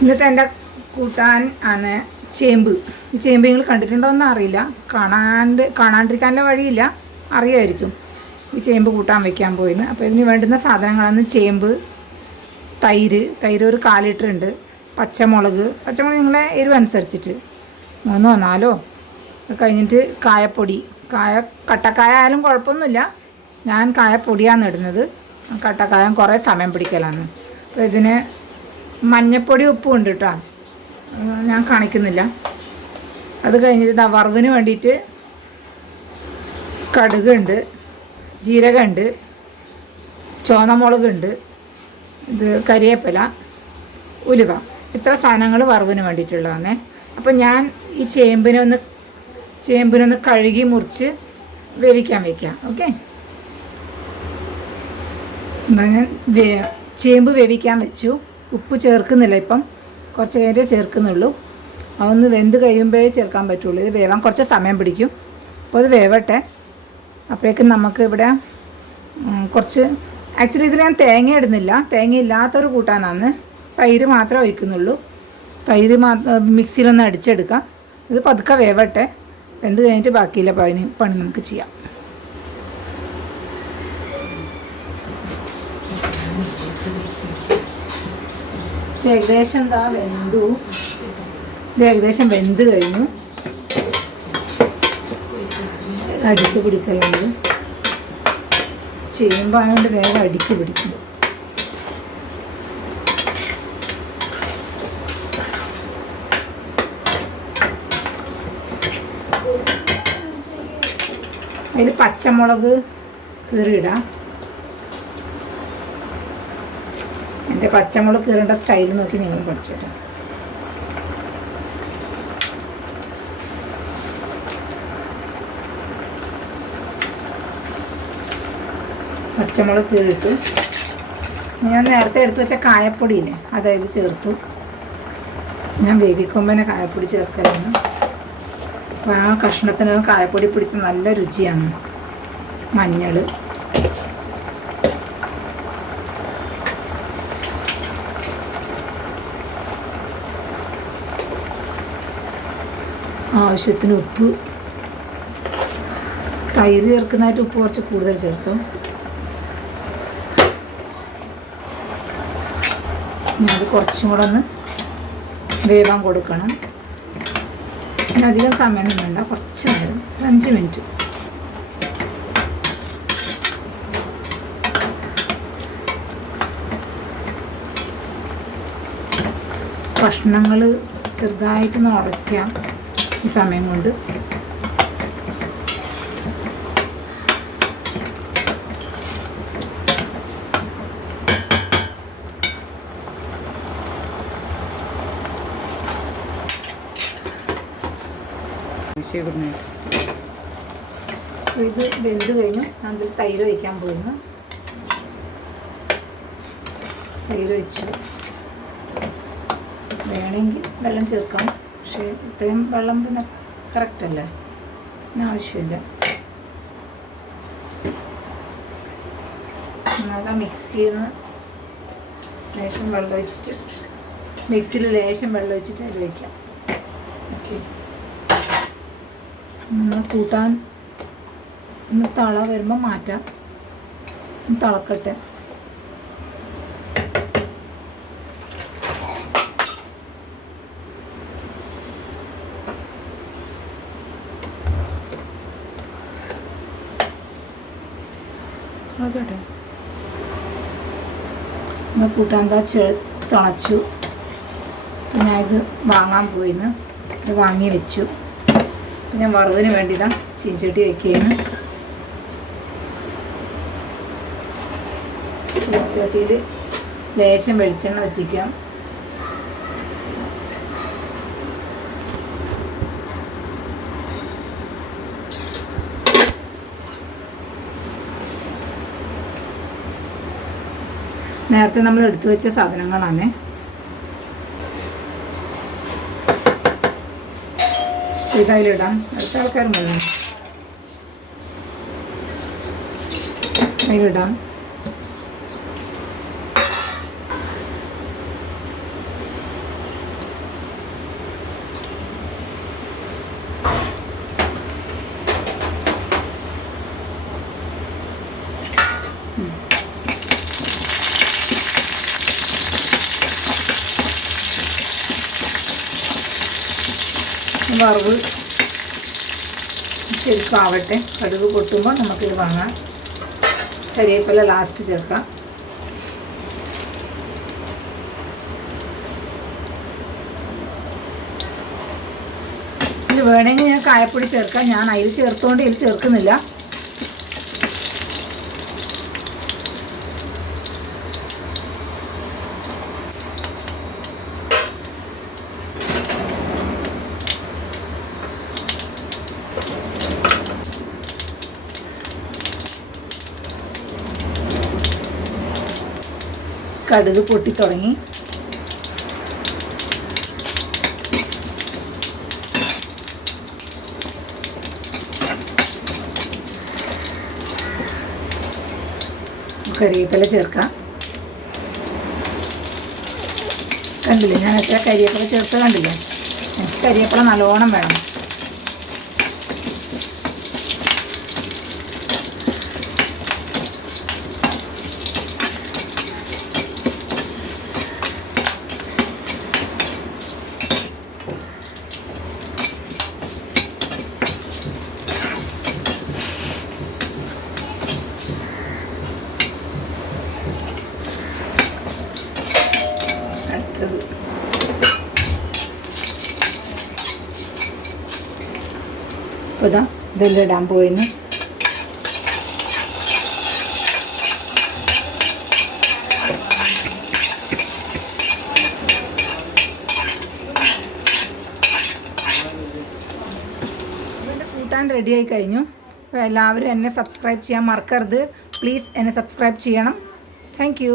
ഇന്നത്തെ എൻ്റെ കൂട്ടാൻ ആണ് ചേമ്പ്. ഈ ചേമ്പ് നിങ്ങൾ കണ്ടിട്ടുണ്ടോയെന്ന് അറിയില്ല, കാണാണ്ടിരിക്കാനുള്ള വഴിയില്ല, അറിയായിരിക്കും. ഈ ചേമ്പ് കൂട്ടാൻ വയ്ക്കാൻ പോയിന്ന്. അപ്പോൾ ഇതിന് വേണ്ടുന്ന സാധനങ്ങളാണ് ചേമ്പ്, തൈര് ഒരു 1/4 ലിറ്റർ ഉണ്ട്, പച്ചമുളക് നിങ്ങളെ എരിവ് അനുസരിച്ചിട്ട് 3 or 4 കഴിഞ്ഞിട്ട് കായപ്പൊടി, കട്ടക്കായ ആയാലും കുഴപ്പമൊന്നുമില്ല, ഞാൻ കായപ്പൊടിയാണ് ഇടുന്നത്. കട്ടക്കായം കുറേ സമയം പിടിക്കലാണ്. അപ്പോൾ ഇതിന് മഞ്ഞപ്പൊടി ഉപ്പും ഉണ്ട് കേട്ടോ, ഞാൻ കാണിക്കുന്നില്ല. അത് കഴിഞ്ഞിട്ട് വറവിന് വേണ്ടിയിട്ട് കടുകുണ്ട്, ജീരകമുണ്ട്, ചുവന്നമുളകുണ്ട്, ഇത് കരിവേപ്പില, ഉലുവ, ഇത്ര സാധനങ്ങൾ വറവിന് വേണ്ടിയിട്ടുള്ളതാണേ. അപ്പം ഞാൻ ഈ ചേമ്പിനൊന്ന് കഴുകി മുറിച്ച് വേവിക്കാൻ വയ്ക്കാം. ഓക്കെ, എന്നാൽ ഞാൻ ചേമ്പ് വേവിക്കാൻ വെച്ചു. ഉപ്പ് ചേർക്കുന്നില്ല ഇപ്പം, കുറച്ച് നേരേ ചേർക്കുന്നുള്ളൂ. അതൊന്ന് വെന്ത് കഴിയുമ്പോഴേ ചേർക്കാൻ പറ്റുള്ളൂ. ഇത് വേവാൻ കുറച്ച് സമയം പിടിക്കും. അപ്പോൾ അത് വേവട്ടെ. അപ്പോഴേക്കും നമുക്ക് ഇവിടെ കുറച്ച്, ആക്ച്വലി ഇതിൽ ഞാൻ തേങ്ങ ഇടുന്നില്ല, തേങ്ങ ഇല്ലാത്തൊരു കൂട്ടാനാണ്. തൈര് മാത്രമേ ഒഴിക്കുന്നുള്ളൂ. തൈര് മിക്സിയിലൊന്ന് അടിച്ചെടുക്കാം. ഇത് പതുക്കെ വേവട്ടെ. വെന്ത് കഴിഞ്ഞിട്ട് ബാക്കിയില്ല പണി നമുക്ക് ചെയ്യാം. ഏകദേശം ഏകദേശം വെന്ത് കഴിഞ്ഞു. അടിക്ക് പിടിക്കലുണ്ട്, ചേമ്പായതുകൊണ്ട് വേഗം അടിക്ക് പിടിക്കും. അതിൽ പച്ചമുളക് കീറിയിടാം. എൻ്റെ പച്ചമുളക് കീറേണ്ട സ്റ്റൈൽ നോക്കി നിങ്ങൾ പഠിച്ചോട്ടെ. പച്ചമുളക് കീറിയിട്ട് ഞാൻ നേരത്തെ എടുത്തു വെച്ച കായപ്പൊടിയില്ലേ, അതായത് ചേർത്തു. ഞാൻ വേവിക്കുമ്പോൾ തന്നെ കായപ്പൊടി ചേർക്കലാണ്. അപ്പോൾ ആ കഷ്ണത്തിന് കായപ്പൊടി പിടിച്ച് നല്ല രുചിയാണ്. മഞ്ഞൾ, ആവശ്യത്തിന് ഉപ്പ്, തൈര് ചേർക്കുന്നതായിട്ട് ഉപ്പ് കുറച്ച് കൂടുതൽ ചേർത്തു. അത് കുറച്ചും കൂടെ ഒന്ന് വേവാൻ കൊടുക്കണം. പിന്നെ അധികം സമയമൊന്നും വേണ്ട, കുറച്ച് നേരം, 5 മിനിറ്റ്. കഷ്ണങ്ങൾ ചെറുതായിട്ടൊന്ന് ഉടയ്ക്കാം ഈ സമയം കൊണ്ട്. ഇത് വെന്ത് കഴിഞ്ഞു. അതിൽ തൈര് ഒഴിക്കാൻ പോയിരുന്നു. തൈര് ഒഴിച്ചു. വേണമെങ്കിൽ വെള്ളം ചേർക്കാം, പക്ഷേ ഇത്രയും വെള്ളം പിന്നെ കറക്റ്റല്ലേ, പിന്നെ ആവശ്യമില്ല. നല്ല മിക്സിയിൽ നിന്ന് ലേശം വെള്ളം ഒഴിച്ചിട്ട്, മിക്സിയിൽ ലേശം വെള്ളം ഒഴിച്ചിട്ട് അത് വയ്ക്കാം. ഓക്കെ, നമ്മൾ കൂട്ടാൻ ഒന്ന് തള വരുമ്പോൾ മാറ്റാം. തിളക്കട്ടെ. തിളക്കട്ടെ. എന്നാൽ കൂട്ടാൻ എന്താ തിളച്ചു. ഞാൻ ഇത് വാങ്ങാൻ പോയിന്ന്, ഇത് വാങ്ങി വെച്ചു. ഞാൻ വറവിന് വേണ്ടിയതാണ് ചീനച്ചട്ടി വെക്കുകയെന്ന്. ചീനച്ചട്ടിയിൽ ലേശം വെളിച്ചെണ്ണ ഒറ്റിക്കാം. നേരത്തെ നമ്മൾ എടുത്തു വെച്ച സാധനങ്ങളാണ്. ഇതിലിടാം. അടുത്ത ആൾക്കാരും വേണം. അതിലിടാം. വറവ് ശരിക്കും ആവട്ടെ. കടുക് പൊട്ടുമ്പോൾ നമുക്കിത് വാങ്ങാം. കരിവേപ്പില ലാസ്റ്റ് ചേർക്കാം. ഇത് വേണമെങ്കിൽ ഞാൻ കായപ്പൊടി ചേർക്കാം. ഞാൻ അതിൽ ചേർത്തുകൊണ്ട് ഇതിൽ ചേർക്കുന്നില്ല. കടുക് പൊട്ടി തുടങ്ങി. കരിവേപ്പില ചേർക്കാം. കണ്ടില്ലേ ഞാൻ എത്ര കരിവേപ്പില ചേർത്ത് കണ്ടില്ലേ? എനിക്ക് കരിവേപ്പില നല്ലോണം വേണം. അപ്പോൾ ഇതാ ഇതെല്ലാം ഇടാൻ പോയിന്ന്. കൂട്ടാൻ റെഡിയായി കഴിഞ്ഞു. അപ്പോൾ എല്ലാവരും എന്നെ സബ്സ്ക്രൈബ് ചെയ്യാൻ മറക്കരുത്. പ്ലീസ് എന്നെ സബ്സ്ക്രൈബ് ചെയ്യണം. Thank you.